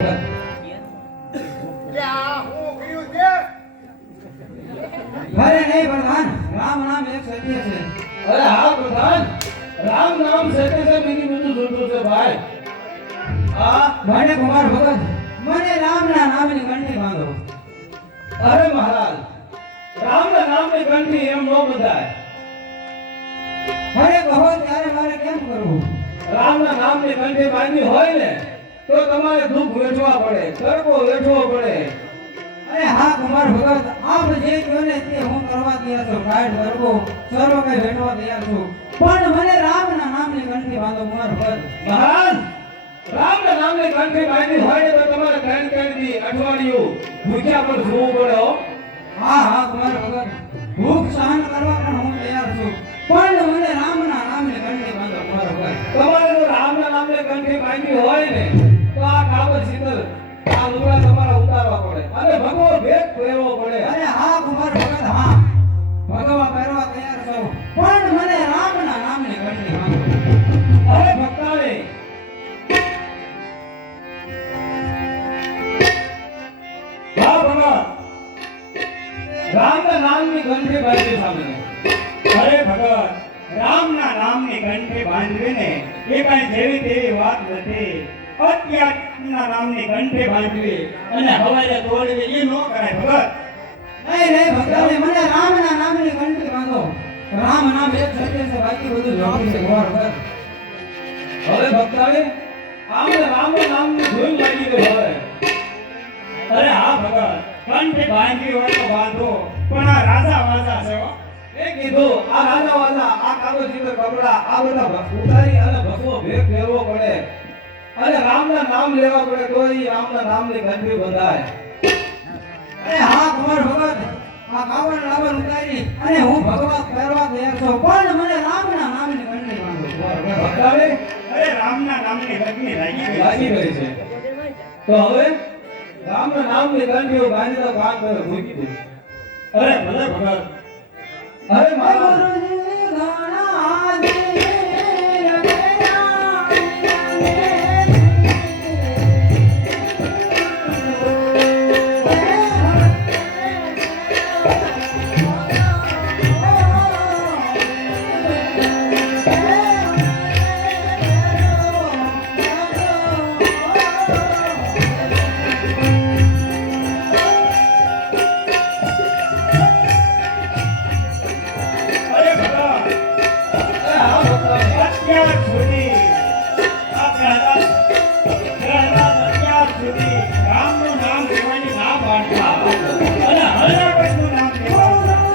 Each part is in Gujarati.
અરે નહીં પ્રધાન, રામ નામ એક સત્ય છે. અરે હા પ્રધાન, રામ નામ સત્ય છે, બીજું બધું જૂઠું છે ભાઈ. હા ભાઈ કુમાર ભગત, મને રામના નામની કંઠી બાંધો. અરે મહારાજ, રામના નામની કંઠી એમ ન બંધાય. અરે કહો ત્યારે મારે કેમ કરવું? રામના નામની કંઠી બાંધી હોય ને તો તમારે દુઃખ વેઠવા પડે, તડકો વેઠવો પડે. અરે હા કુમાર ભગત, આપ જે કહો ને તે હું કરવા તૈયાર છું. કાઢ કરવો સર્વ કઈ વેઠવા તૈયાર છું, પણ મને રામના નામની કંઠી બાંધો કુમાર ભગત. મહારાજ, રામના નામની કંઠી બાંધી હોય ને તો તમારે ત્રણ દી અઠવાડિયું ભૂખ્યા પર સૂવું પડે હો. હા હા કુમાર ભગત, ભૂખ સહન કરવા પણ હું તૈયાર છું, પણ મને રામના નામની કંઠી બાંધો કુમાર ભગત. તમારે જો રામના નામની કંઠી બાંધી હોય ને તો આ કાબર શીતલ આ લુગડા તમારા ઉતારવા પડે અને ભગવો ભેટ પહેરવો પડે. અરે હા કુમાર ભગત, હા ભગવા પહેરવા તૈયાર છું, પણ મને રામના નામની કંઠી બાંધો. અરે ભક્તાને હા ભગવાન, રામના નામની કંઠી બાંધી સામે. અરે ભગત, રામના નામની કંઠી બાંધવી ને એ કઈ જેવી તેવી વાત નથી. અત્યારના નામની કંઠી બાંધવી અને હવારે દોડવી એ ન કરાય ભગત. નહીં નહીં ભગવાને, મને રામના નામની કંઠી બાંધો. રામ નામ એક સત્ય છે, બાકી બધું જોખમ છે કુમાર ભગત. હવે ભક્તાને આમને રામના નામની ધૂન લાગી ગઈ હવે. અરે હા ભગત, કંઠી બાંધવી હોય તો બાંધો, પણ આ રાજા વાજા છે હો. એ કીધું આ રાજાવાના આ કાગળ ચિત્ર કપડા આ બધા ઉતારી અને ભગવો ભેટ પહેરવો પડે અને રામના નામ લેવા પડે તો એ રામના નામની કંઠી બંધાય. અરે હા કુમાર ભગત, આ કાવડ લાવર ઉતારી અને હું ભગવા પહેરવા તૈયાર છું, પણ મને રામના નામની કંઠી બાંધો કુમાર ભગત. ભક્તાને અરે રામના નામની કંઠી લાગી લાગી ગઈ ગઈ છે તો હવે રામના નામની કંઠીઓ બાંધી તો કામ કરે મૂકી દે. અરે ભલે ભગત. અરે મારા ગુરુજી ઘણા દે અરે ભગત, અત્યાર સુધી અત્યાર સુધી રામનું નામ લેવાની ના પાડતા અને હવે વૈષ્ણવનું નામ લેવાનું.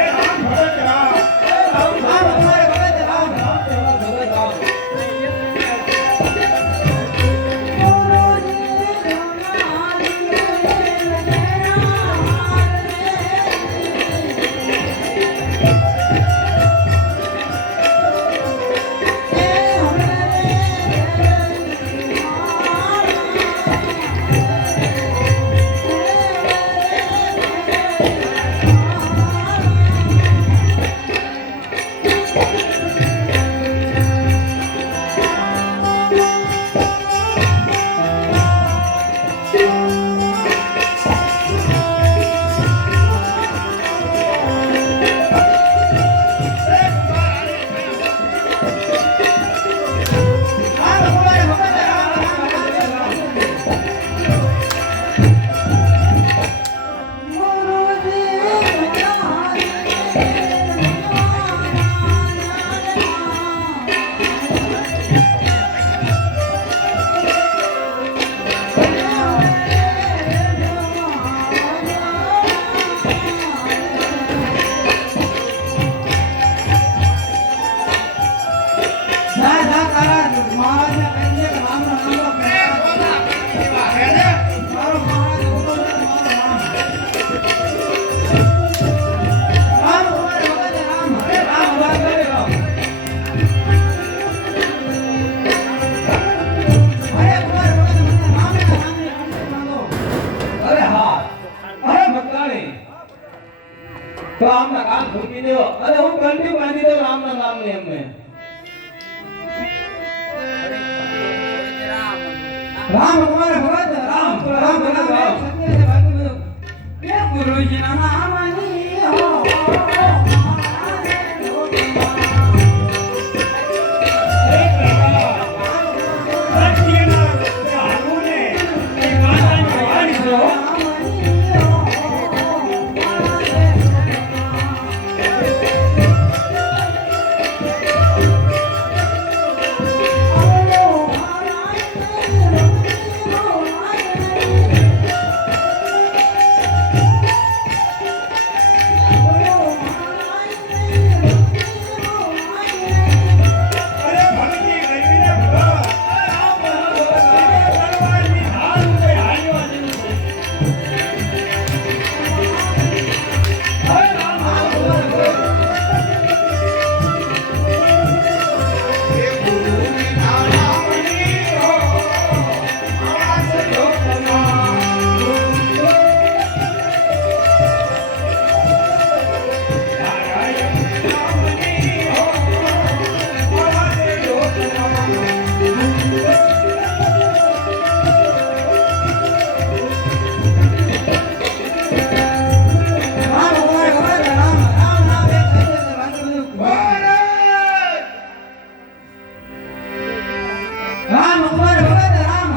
રામ ભગત રામ. આપી દો અને હું કંઠી બાંધી દઉં રામના નામની એમને. રામ કુમાર ભગત રામ રામ રામ રામ સત્ય છે બાકી બધું કે ગુરુજીના નામની હો રામ કુમાર ભગત રામ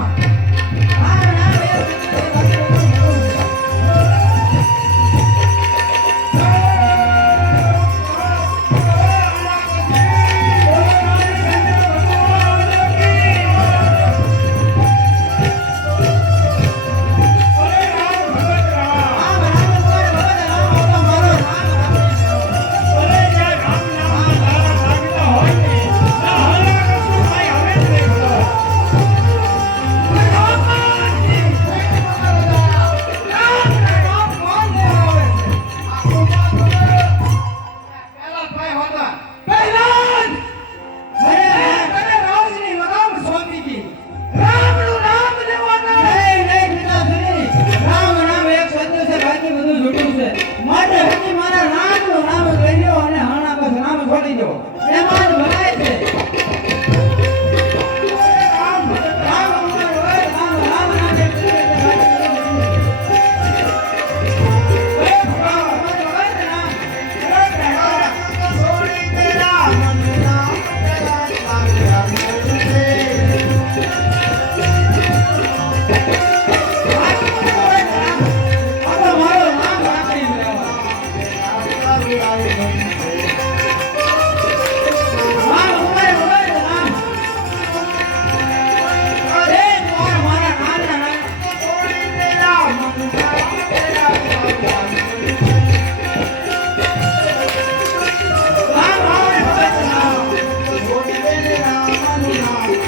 રામ નામ એક સત્ય છે બાકી બધું જૂઠું છે માટે હજી મારા રામનું નામ લઈ લ્યો અને હાણા બસ નામ છોડી દો એમાં જ ભલાઈ છે રામ કુમાર ભગત રામ રામ નામ એક સત્ય છે બાકી બધું રામ કુમાર ભગત રામ છોડી દે રામનું નામ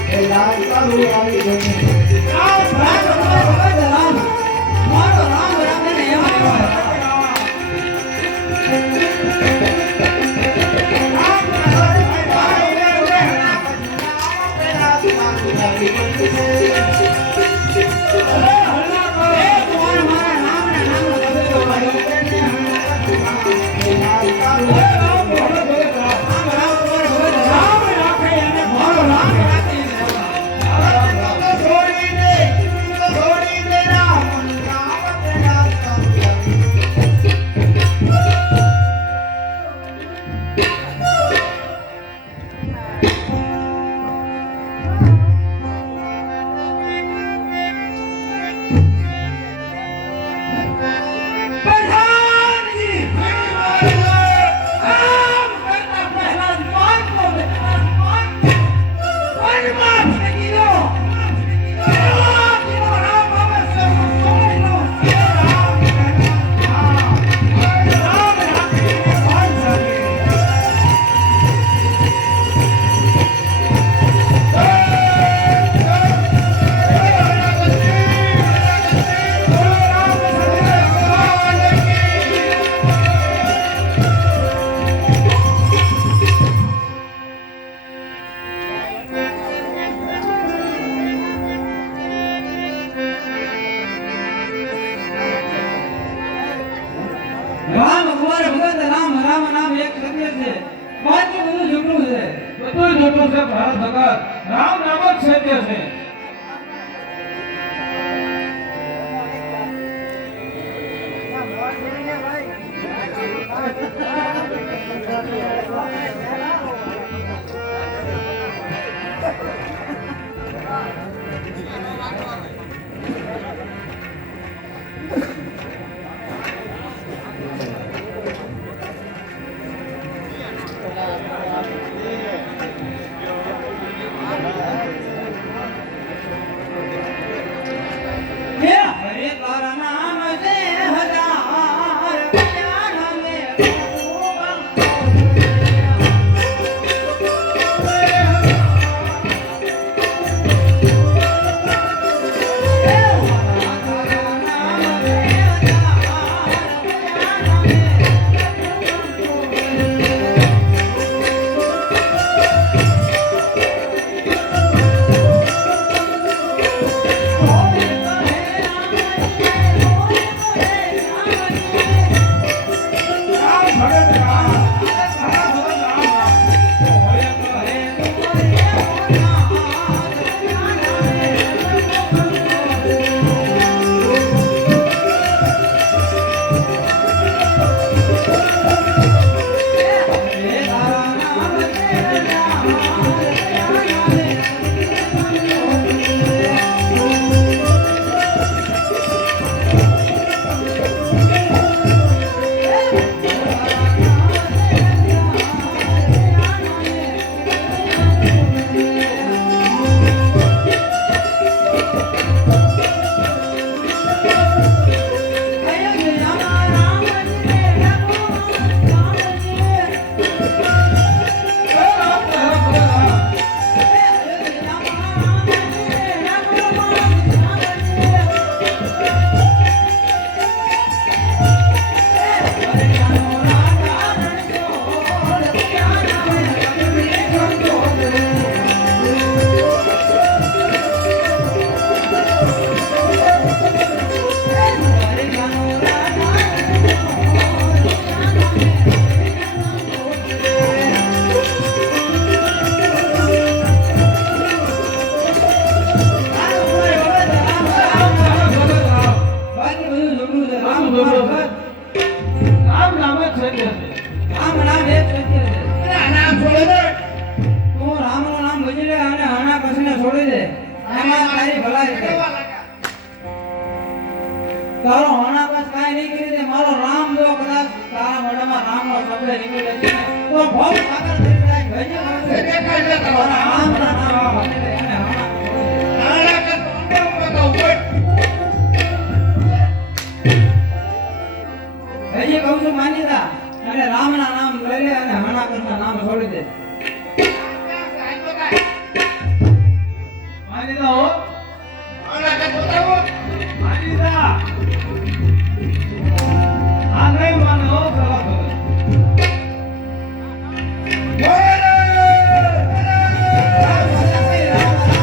સત્ય છે બાકી બધું જૂઠું છે બધું જૂઠું છે ભારત ભગત રામ નામ જ સત્ય છે હે હરે તારા નામ છે હજાર જ્ઞાન મે રામ ભગત રામ બાકી બધું જૂઠું છે રામ તમારો ભગત રામ નામ જ સત્ય છે રામ નામ એક સત્ય છે નામ છોડે દે તું રામનું નામ ભજી લે અને હણા કસીને છોડી દે એમાં તારી ભલાઈ છે તારો હણા કસ કાંઈ નહીં કરી દે મારો રામ જો કદાચ તારા મોઢામાં રામનો શબ્દ નીકળી જશે ને, તો ભવ સાગર થઈ જાય ભજી કરશે દેખાય છે તારા તમારા રામના નામ ભજી લે અને હણા કસ છોડી દે નાના કે તો તો ઉપર હજી કહું છું માની જા અને રામના નામ લઈ લે અને હણા કસના નામ છોડી દે માની દો નાના કે પોતાવો માની જા આ નહીં માનો પેલા ભગત બોલે રામ રામ રામ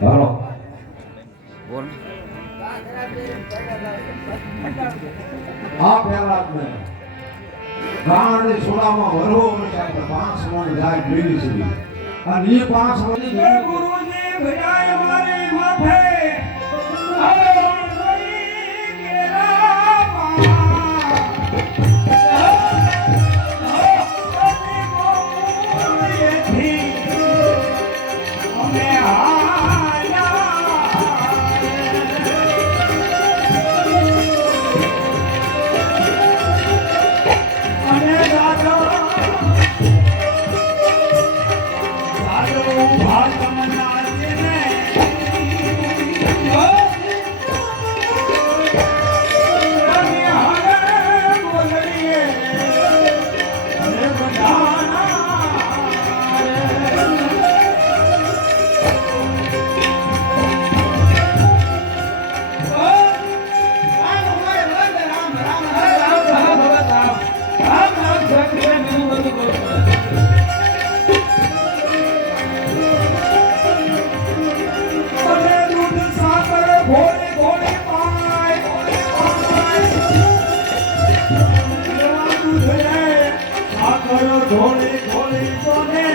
હાલો આ પહેલા જ મેં ગાંડી સોડામાં વરવો સાહેબ 5 મણ જાય પીડી છે અને એ 5 મણ જય ગુરુજી ભજાય મારે માથે હવે વળી કેરા ઢોળી ઢોળી કોને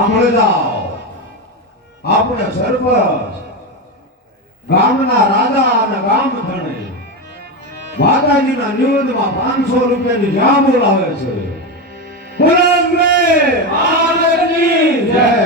સાંભળી જાઓ, આપણે સરપંચ ગામના રાજા અને ગામ ધણી માતાજીના નિવેદનમાં 500 રૂપિયાની જ્યાં બોલાવે છે. બોલો અંગ્રેજ મહારાજની જય.